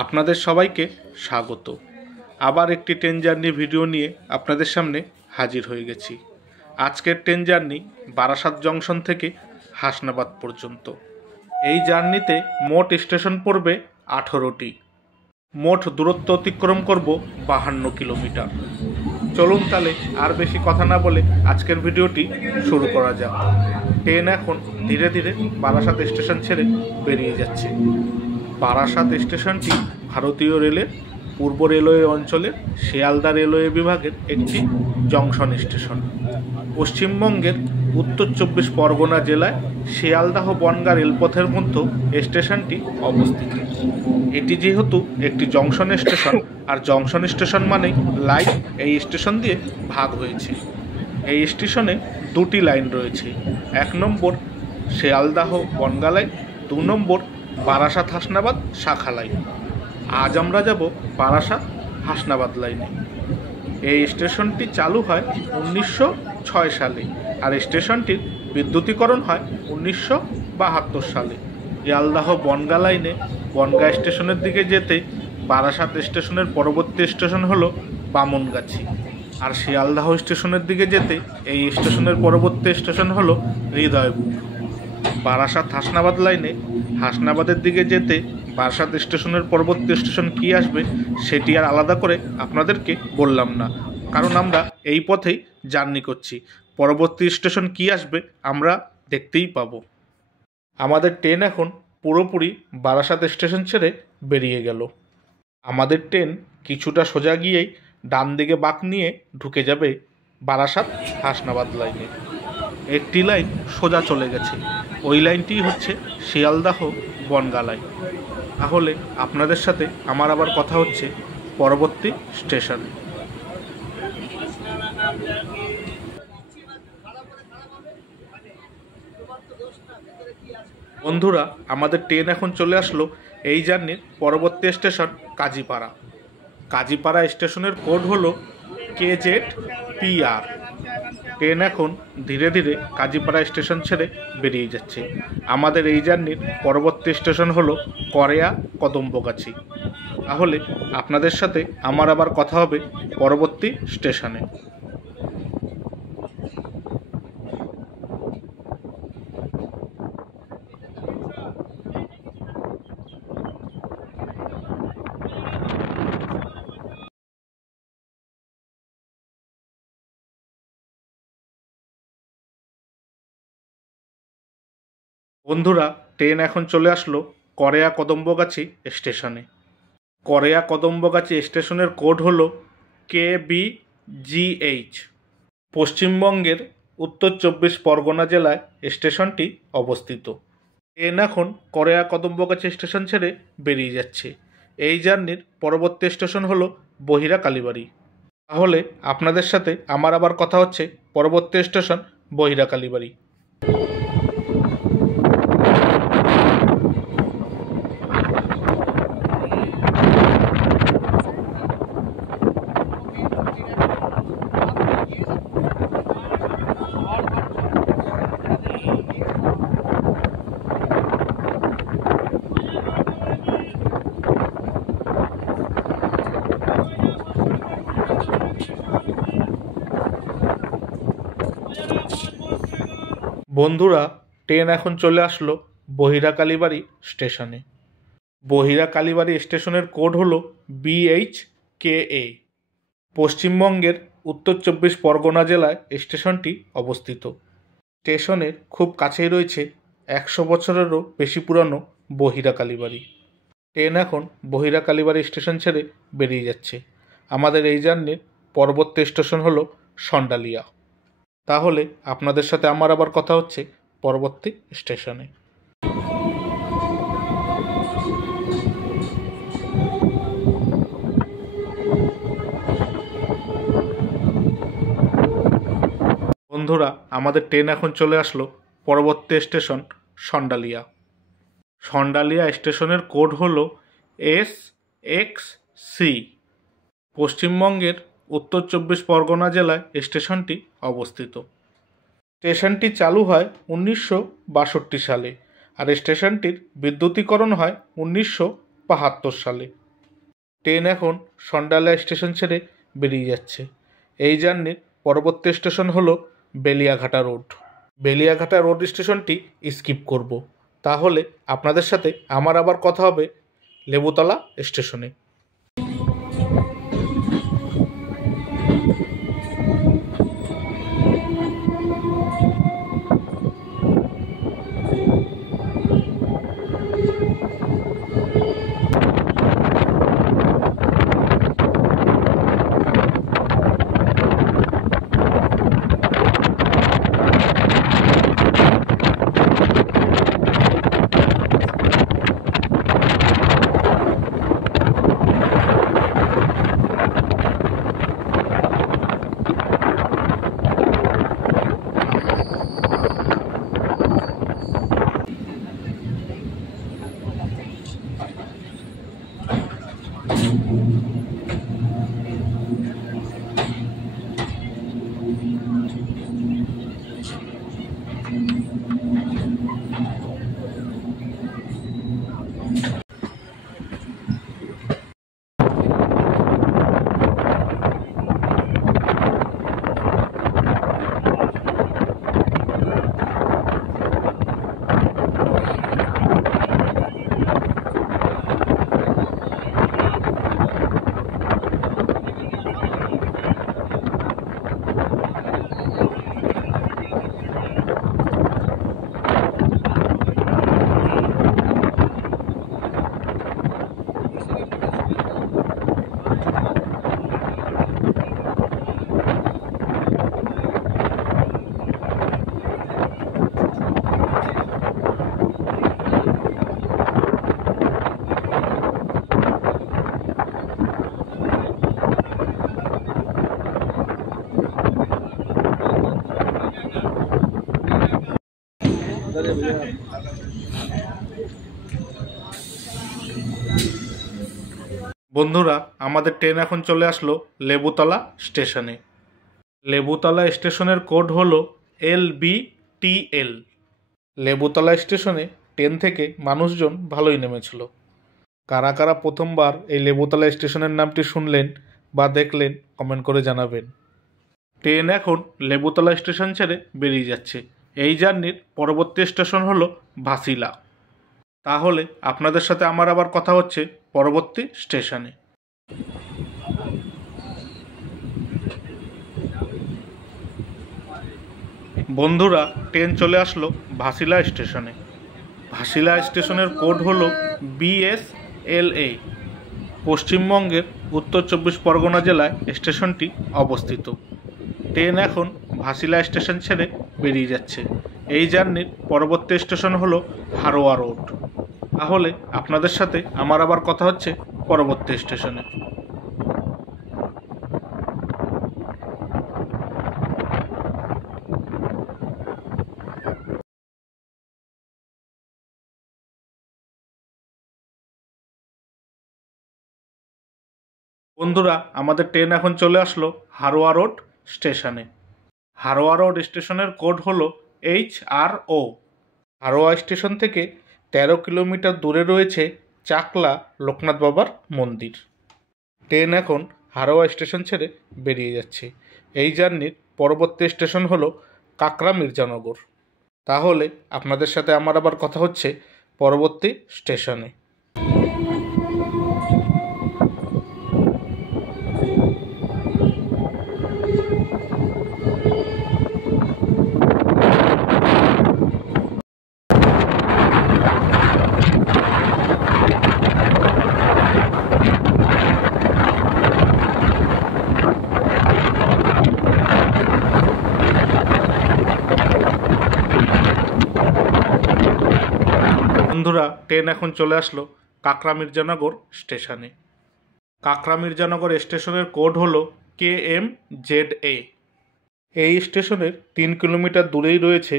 আপনাদের সবাইকে স্বাগত। আবার একটি ট্রেন জার্নি ভিডিও নিয়ে আপনাদের সামনে হাজির হয়ে গেছি। আজকের ট্রেন জার্নি বারাসাত জংশন থেকে হাসনাবাদ পর্যন্ত। এই জার্নিতে মোট স্টেশন পড়বে 18টি। মোট দূরত্ব অতিক্রম করব 52 কিলোমিটার। চলুন তাহলে আর বেশি কথা না বলে আজকের ভিডিওটি শুরু করা যাক। ট্রেন এখন ধীরে ধীরে বারাসাত স্টেশন ছেড়ে বেরিয়ে যাচ্ছে। বারাসাত স্টেশনটি ভারতীয় রেলের পূর্ব রেলওয়ে অঞ্চলের শিয়ালদা রেলওয়ে বিভাগের একটি জংশন স্টেশন। পশ্চিমবঙ্গের উত্তর 24 পরগনা জেলায় শিয়ালদাহ বনগাঁ রেলপথের মধ্যে স্টেশনটি অবস্থিত। এটি যেহেতু একটি জংশন স্টেশন, আর জংশন স্টেশন মানেই লাইন এই স্টেশন দিয়ে ভাগ হয়েছে। এই স্টেশনে দুটি লাইন রয়েছে। 1 নম্বর শিয়ালদাহ বনগাঁ লাইন, 2 নম্বর বারাসাত হাসনাবাদ শাখা লাইন। আজ আমরা যাব বারাসাত হাসনাবাদ লাইনে। এই স্টেশনটি চালু হয় 1906 সালে, আর স্টেশনটির বিদ্যুতীকরণ হয় 1972 সালে। শিয়ালদাহ বনগাঁ লাইনে বনগাঁ স্টেশনের দিকে যেতে বারাসাত স্টেশনের পরবর্তী স্টেশন হলো বামনগাছি, আর শিয়ালদাহ স্টেশনের দিকে যেতে এই স্টেশনের পরবর্তী স্টেশন হলো হৃদয়পুর। বারাসাত হাসনাবাদ লাইনে হাসনাবাদের দিকে যেতে বারাসাত স্টেশনের পরবর্তী স্টেশন কী আসবে সেটি আর আলাদা করে আপনাদেরকে বললাম না, কারণ আমরা এই পথেই জার্নি করছি। পরবর্তী স্টেশন কী আসবে আমরা দেখতেই পাবো। আমাদের ট্রেন এখন পুরোপুরি বারাসাত স্টেশন ছেড়ে বেরিয়ে গেল। আমাদের ট্রেন কিছুটা সোজা গিয়েই ডান দিকে বাঁক নিয়ে ঢুকে যাবে বারাসাত হাসনাবাদ লাইনে। একটি লাইন সোজা চলে গেছে, ওই লাইনটি হচ্ছে শিয়ালদাহ বনগাঁ লাইন। তাহলে আপনাদের সাথে আমার আবার কথা হচ্ছে পরবর্তী স্টেশনে। বন্ধুরা, আমাদের ট্রেন এখন চলে আসলো এই জার্নির পরবর্তী স্টেশন কাজীপাড়া। কাজীপাড়া স্টেশনের কোড হলো KZPR। ট্রেন এখন ধীরে ধীরে কাজীপাড়া স্টেশন ছেড়ে বেরিয়ে যাচ্ছে। আমাদের এই জার্নির পরবর্তী স্টেশন হলো করেয়া কদম্বগাছি। তাহলে আপনাদের সাথে আমার আবার কথা হবে পরবর্তী স্টেশনে। বন্ধুরা, ট্রেন এখন চলে আসলো করেয়া কদম্বগাছি স্টেশনে। করেয়া কদম্বগাছি স্টেশনের কোড হলো KBGH। পশ্চিমবঙ্গের উত্তর 24 পরগনা জেলায় স্টেশনটি অবস্থিত। ট্রেন এখন করেয়া কদম্বগাছি স্টেশন ছেড়ে বেরিয়ে যাচ্ছে। এই জার্নির পরবর্তী স্টেশন হলো বহিরা কালীবাড়ি। তাহলে আপনাদের সাথে আমার আবার কথা হচ্ছে পরবর্তী স্টেশন বহিরা কালীবাড়ি। বন্ধুরা, ট্রেন এখন চলে আসলো বহিরা কালীবাড়ি স্টেশনে। বহিরা কালীবাড়ি স্টেশনের কোড হলো BHKA। পশ্চিমবঙ্গের উত্তর 24 পরগনা জেলায় স্টেশনটি অবস্থিত। স্টেশনের খুব কাছেই রয়েছে 100 বছরেরও বেশি পুরানো বহিরা কালীবাড়ি। ট্রেন এখন বহিরা কালীবাড়ি স্টেশন ছেড়ে বেরিয়ে যাচ্ছে। আমাদের এই জার্নির পরবর্তী স্টেশন হলো সন্ডালিয়া। তাহলে আপনাদের সাথে আমার আবার কথা হচ্ছে পরবর্তী স্টেশনে। বন্ধুরা, আমাদের ট্রেন এখন চলে আসলো পরবর্তী স্টেশন সন্ডালিয়া। সন্ডালিয়া স্টেশনের কোড হলো SXC। পশ্চিমবঙ্গের উত্তর 24 পরগনা জেলায় স্টেশনটি অবস্থিত। স্টেশনটি চালু হয় 1962 সালে, আর স্টেশনটির বিদ্যুতীকরণ হয় 1972 সালে। ট্রেন এখন সন্ডালা স্টেশন ছেড়ে বেরিয়ে যাচ্ছে। এই জার্নির পরবর্তী স্টেশন হলো বেলিয়াঘাটা রোড। বেলিয়াঘাটা রোড স্টেশনটি স্কিপ করব, তাহলে আপনাদের সাথে আমার আবার কথা হবে লেবুতলা স্টেশনে। বন্ধুরা, আমাদের ট্রেন এখন চলে আসলো লেবুতলা স্টেশনে। লেবুতলা স্টেশনের কোড হলো LBTL। লেবুতলা স্টেশনে ট্রেন থেকে মানুষজন ভালোই নেমেছিল। কারা কারা প্রথমবার এই লেবুতলা স্টেশনের নামটি শুনলেন বা দেখলেন কমেন্ট করে জানাবেন। ট্রেন এখন লেবুতলা স্টেশন ছেড়ে বেরিয়ে যাচ্ছে। এই জার্নির পরবর্তী স্টেশন হলো ভাসিলা। তাহলে আপনাদের সাথে আমার আবার কথা হচ্ছে পরবর্তী স্টেশনে। বন্ধুরা, ট্রেন চলে আসলো ভাসিলা স্টেশনে। ভাসিলা স্টেশনের কোড হলো BSLA। পশ্চিমবঙ্গের উত্তর 24 পরগনা জেলায় স্টেশনটি অবস্থিত। ট্রেন এখন ভাসিলা স্টেশন ছেড়ে বেরিয়ে যাচ্ছে। এই জার্নির পরবর্তী স্টেশন হলো হারোয়া রোড। তাহলে আপনাদের সাথে আমার আবার কথা হচ্ছে পরবর্তী স্টেশনে। বন্ধুরা, আমাদের ট্রেন এখন চলে আসলো হারোয়া রোড স্টেশনে। হারোয়া রোড স্টেশনের কোড হলো HRO। হারোয়া স্টেশন থেকে 13 কিলোমিটার দূরে রয়েছে চাকলা লোকনাথ বাবার মন্দির। ট্রেন এখন হারোয়া স্টেশন ছেড়ে বেরিয়ে যাচ্ছে। এই জার্নির পরবর্তী স্টেশন হলো কাকরা মির্জানগর। তাহলে আপনাদের সাথে আমার আবার কথা হচ্ছে পরবর্তী স্টেশনে। বন্ধুরা, ট্রেন এখন চলে আসলো কাকরা মির্জানগর স্টেশনে। কাকরা মির্জানগর স্টেশনের কোড হলো KMZA। এই স্টেশনের 3 কিলোমিটার দূরেই রয়েছে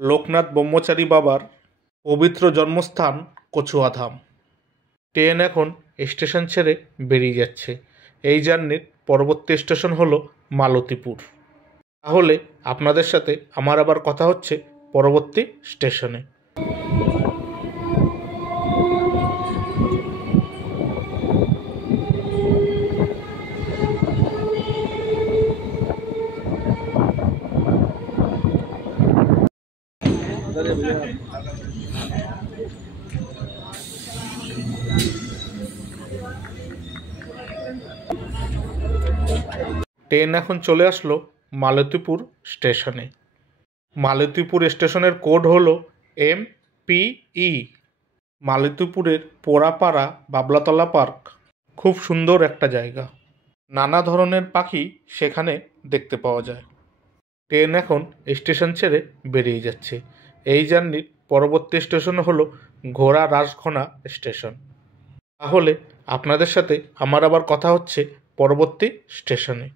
লোকনাথ ব্রহ্মচারী বাবার পবিত্র জন্মস্থান কচুয়াধাম। ট্রেন এখন স্টেশন ছেড়ে বেরিয়ে যাচ্ছে। এই জার্নির পরবর্তী স্টেশন হলো মালতীপুর। তাহলে আপনাদের সাথে আমার আবার কথা হচ্ছে পরবর্তী স্টেশনে। ট্রেন এখন চলে আসলো মালতীপুর স্টেশনে। মালতীপুর স্টেশনের কোড হলো MPE। মালতীপুরের পোড়াপাড়া বাবলাতলা পার্ক খুব সুন্দর একটা জায়গা। নানা ধরনের পাখি সেখানে দেখতে পাওয়া যায়। ট্রেন এখন স্টেশন ছেড়ে বেরিয়ে যাচ্ছে। এই জার্নির পরবর্তী স্টেশন হলো ঘোড়া রাসঘোনা স্টেশন। তাহলে আপনাদের সাথে আমার আবার কথা হচ্ছে পরবর্তী স্টেশনে।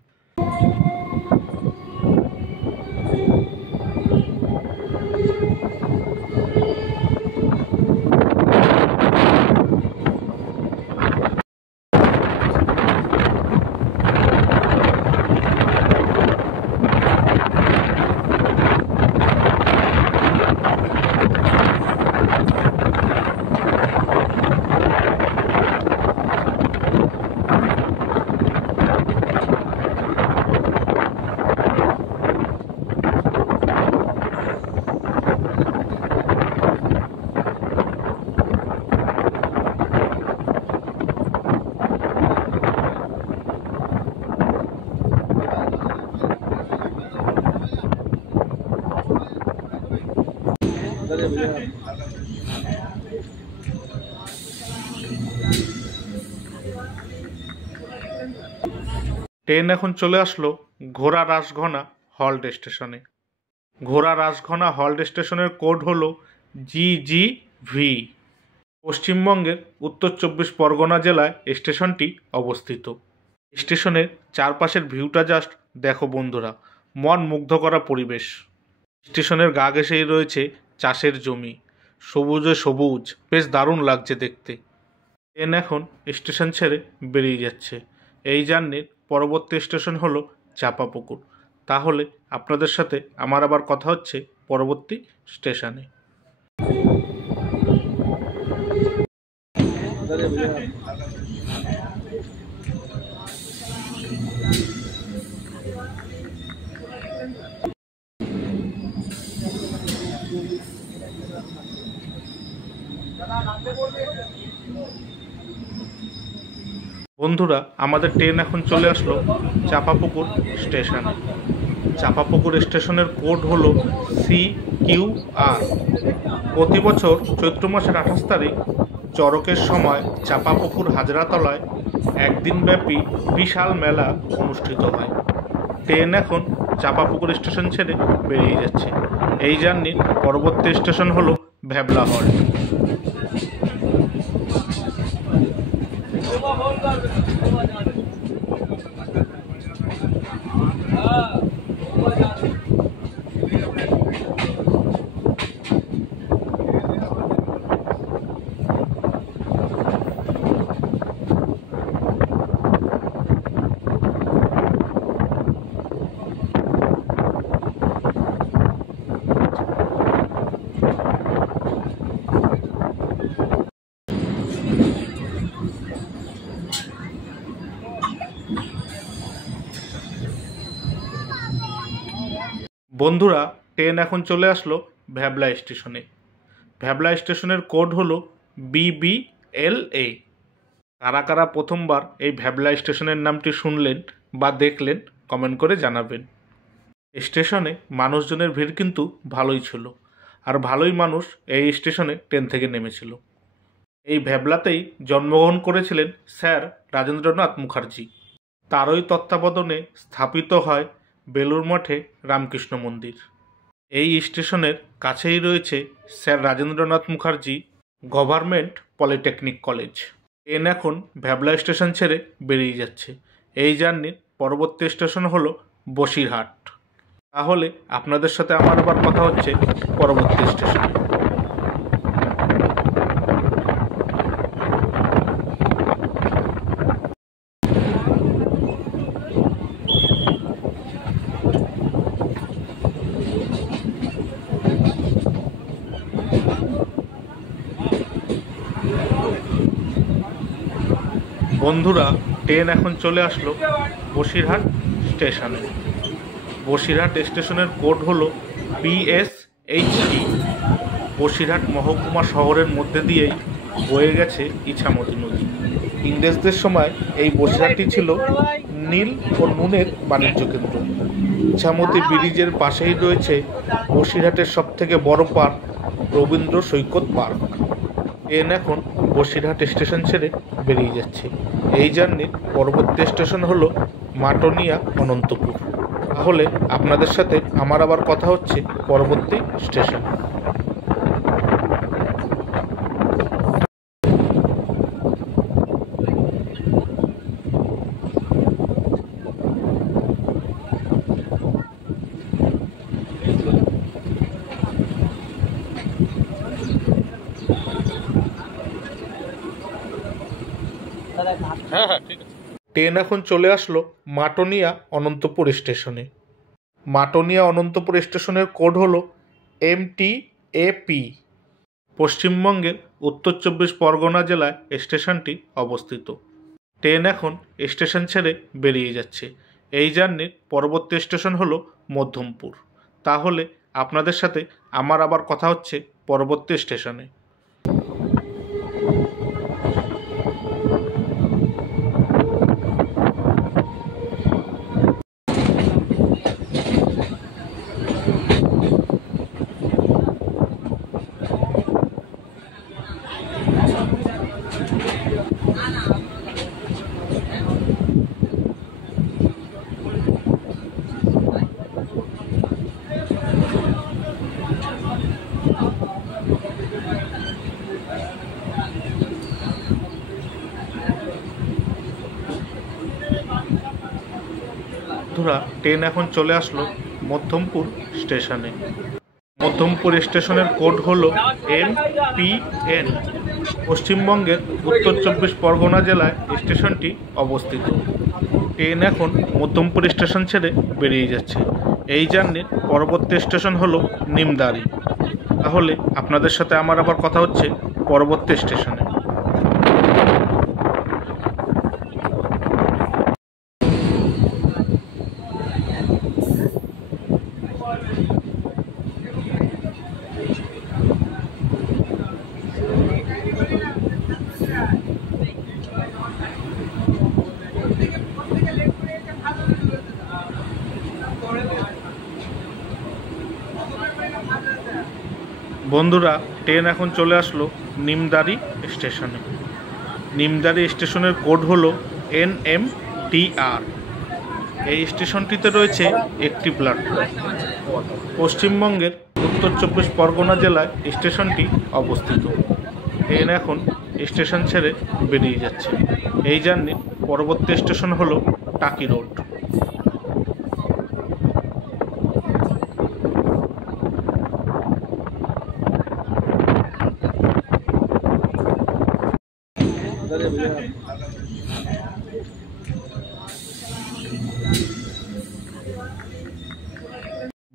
ট্রেন এখন চলে আসলো ঘোড়া রাসঘোনা হল্ট স্টেশনে। ঘোড়া রাসঘোনা হল্ট স্টেশনের কোড হলো GGV। পশ্চিমবঙ্গের উত্তর 24 পরগনা জেলায় স্টেশনটি অবস্থিত। স্টেশনের চারপাশের ভিউটা জাস্ট দেখো বন্ধুরা, মন মুগ্ধ করা পরিবেশ। স্টেশনের গা ঘেঁষেই রয়েছে চাষের জমি, সবুজে সবুজ, বেশ দারুণ লাগছে দেখতে। ট্রেন এখন স্টেশন ছেড়ে বেরিয়ে যাচ্ছে। এই জার্নির পরবর্তী স্টেশন হলো চাঁপাপুকুর। তাহলে আপনাদের সাথে আমার আবার কথা হচ্ছে পরবর্তী স্টেশনে। বন্ধুরা, আমাদের ট্রেন এখন চলে আসলো চাঁপাপুকুর স্টেশনে। চাঁপাপুকুর স্টেশনের কোড হলো CQR। প্রতি বছর চৈত্র মাসের 28 তারিখ চড়কের সময় চাঁপাপুকুর হাজরাতলায় একদিনব্যাপী বিশাল মেলা অনুষ্ঠিত হয়। ট্রেন এখন চাঁপাপুকুর স্টেশন ছেড়ে বেরিয়ে যাচ্ছে। এই জার্নির পরবর্তী স্টেশন হলো ভ্যাবলা হল্ট। বন্ধুরা, ট্রেন এখন চলে আসলো ভ্যাবলা স্টেশনে। ভ্যাবলা স্টেশনের কোড হলো BBLA। কারা কারা প্রথমবার এই ভ্যাবলা স্টেশনের নামটি শুনলেন বা দেখলেন কমেন্ট করে জানাবেন। স্টেশনে মানুষজনের ভিড় কিন্তু ভালোই ছিল, আর ভালোই মানুষ এই স্টেশনে ট্রেন থেকে নেমেছিল। এই ভ্যাবলাতেই জন্মগ্রহণ করেছিলেন স্যার রাজেন্দ্রনাথ মুখার্জি। তারই তত্ত্বাবধানে স্থাপিত হয় বেলুড় মঠে রামকৃষ্ণ মন্দির। এই স্টেশনের কাছেই রয়েছে sir Rajendranath Mukherjee government polytechnic college. Train এখন ভ্যাবলা স্টেশন ছেড়ে বেরিয়ে যাচ্ছে। এই জার্নির পরবর্তী স্টেশন হলো বসিরহাট। তাহলে আপনাদের সাথে আমার আবার কথা হচ্ছে পরবর্তী স্টেশনে। বন্ধুরা, ট্রেন এখন চলে আসলো বসিরহাট স্টেশনে। বসিরহাট স্টেশনের কোড হলো BSHE। বসিরহাট মহকুমা শহরের মধ্যে দিয়েই বয়ে গেছে ইছামতি নদী। ইংরেজদের সময় এই বসিরহাটটি ছিল নীল ও নুনের বাণিজ্য কেন্দ্র। ইছামতি ব্রিজের পাশেই রয়েছে বসিরহাটের সবথেকে বড় পার্ক রবীন্দ্র সৈকত পার্ক। ট্রেন এখন বসিরহাট স্টেশন ছেড়ে বেরিয়ে যাচ্ছে। এই জার্নির পরবর্তী স্টেশন হলো মাটনিয়া অনন্তপুর। তাহলে আপনাদের সাথে আমার আবার কথা হচ্ছে পরবর্তী স্টেশন। ট্রেন এখন চলে আসলো মাটনিয়া অনন্তপুর স্টেশনে। মাটনিয়া অনন্তপুর স্টেশনের কোড হলো MTAP। পশ্চিমবঙ্গের উত্তর 24 পরগনা জেলায় স্টেশনটি অবস্থিত। ট্রেন এখন স্টেশন ছেড়ে বেরিয়ে যাচ্ছে। এই জার্নির পরবর্তী স্টেশন হলো মধ্যমপুর। তাহলে আপনাদের সাথে আমার আবার কথা হচ্ছে পরবর্তী স্টেশনে। ট্রেন এখন চলে আসলো মধ্যমপুর স্টেশনে। মধ্যমপুর স্টেশনের কোড হলো MPN। পশ্চিমবঙ্গের উত্তর 24 পরগনা জেলায় স্টেশনটি অবস্থিত। ট্রেন এখন মধ্যমপুর স্টেশন ছেড়ে বেরিয়ে যাচ্ছে। এই জার্নির পরবর্তী স্টেশন হলো নিমদারি। তাহলে আপনাদের সাথে আমার আবার কথা হচ্ছে পরবর্তী স্টেশনে। বন্ধুরা, ট্রেন এখন চলে আসলো নিমদারি স্টেশনে। নিমদারি স্টেশনের কোড হলো NMDR। এই স্টেশনটিতে রয়েছে একটি প্ল্যাটফর্ম। পশ্চিমবঙ্গের উত্তর 24 পরগনা জেলায় স্টেশনটি অবস্থিত। ট্রেন এখন স্টেশন ছেড়ে বেরিয়ে যাচ্ছে। এই জার্নির পরবর্তী স্টেশন হলো টাকি রোড।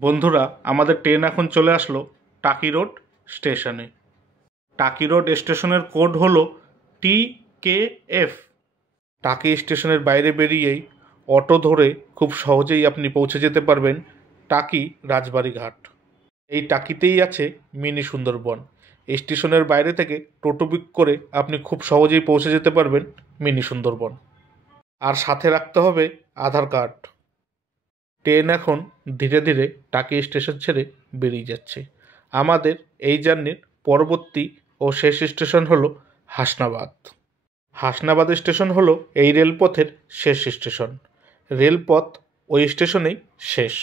বন্ধুরা, আমাদের ট্রেন এখন চলে আসলো টাকি রোড স্টেশনে। টাকি রোড স্টেশনের কোড হলো TKF। টাকি স্টেশনের বাইরে বেরিয়েই অটো ধরে খুব সহজেই আপনি পৌঁছে যেতে পারবেন টাকি রাজবাড়ি ঘাট। এই টাকিতেই আছে মিনি সুন্দরবন। স্টেশনের বাইরে থেকে টোটো বুক করে আপনি খুব সহজেই পৌঁছে যেতে পারবেন মিনি সুন্দরবন। আর সাথে রাখতে হবে আধার কার্ড। ট্রেন এখন ধীরে ধীরে টাকি স্টেশন ছেড়ে বেরিয়ে যাচ্ছে। আমাদের এই জার্নির পরবর্তী ও শেষ স্টেশন হলো হাসনাবাদ। হাসনাবাদ স্টেশন হলো এই রেলপথের শেষ স্টেশন। রেলপথ ওই স্টেশনেই শেষ।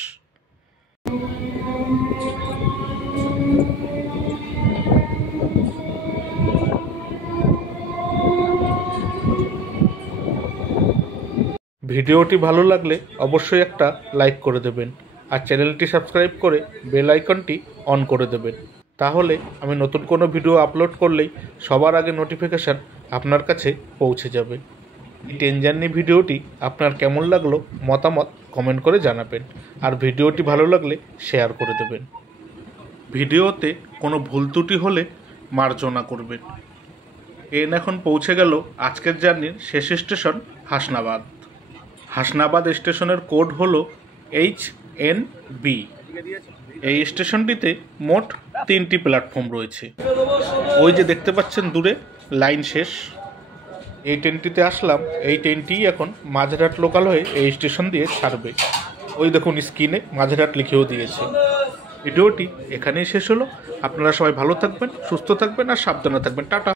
ভিডিওটি ভালো লাগলে অবশ্যই একটা লাইক করে দেবেন আর চ্যানেলটি সাবস্ক্রাইব করে বেল আইকনটি অন করে দেবেন। তাহলে আমি নতুন কোনো ভিডিও আপলোড করলেই সবার আগে নোটিফিকেশান আপনার কাছে পৌঁছে যাবে। এই ট্রেন জার্নি ভিডিওটি আপনার কেমন লাগলো মতামত কমেন্ট করে জানাবেন আর ভিডিওটি ভালো লাগলে শেয়ার করে দেবেন। ভিডিওতে কোনো ভুল ত্রুটি হলে মার্জনা করবেন। ট্রেন এখন পৌঁছে গেল আজকের জার্নির শেষ স্টেশন হাসনাবাদ। হাসনাবাদ স্টেশনের কোড হলো HNB। এই স্টেশনটিতে মোট 3টি প্ল্যাটফর্ম রয়েছে। ওই যে দেখতে পাচ্ছেন দূরে লাইন শেষ, এই ট্রেনটিতে আসলাম। এই ট্রেনটিই এখন মাঝেরহাট লোকাল হয়ে এই স্টেশন দিয়ে ছাড়বে। ওই দেখুন স্ক্রিনে মাঝেরহাট লিখেও দিয়েছে। ভিডিওটি এখানেই শেষ হলো। আপনারা সবাই ভালো থাকবেন, সুস্থ থাকবেন আর সাবধানে থাকবেন। টাটা।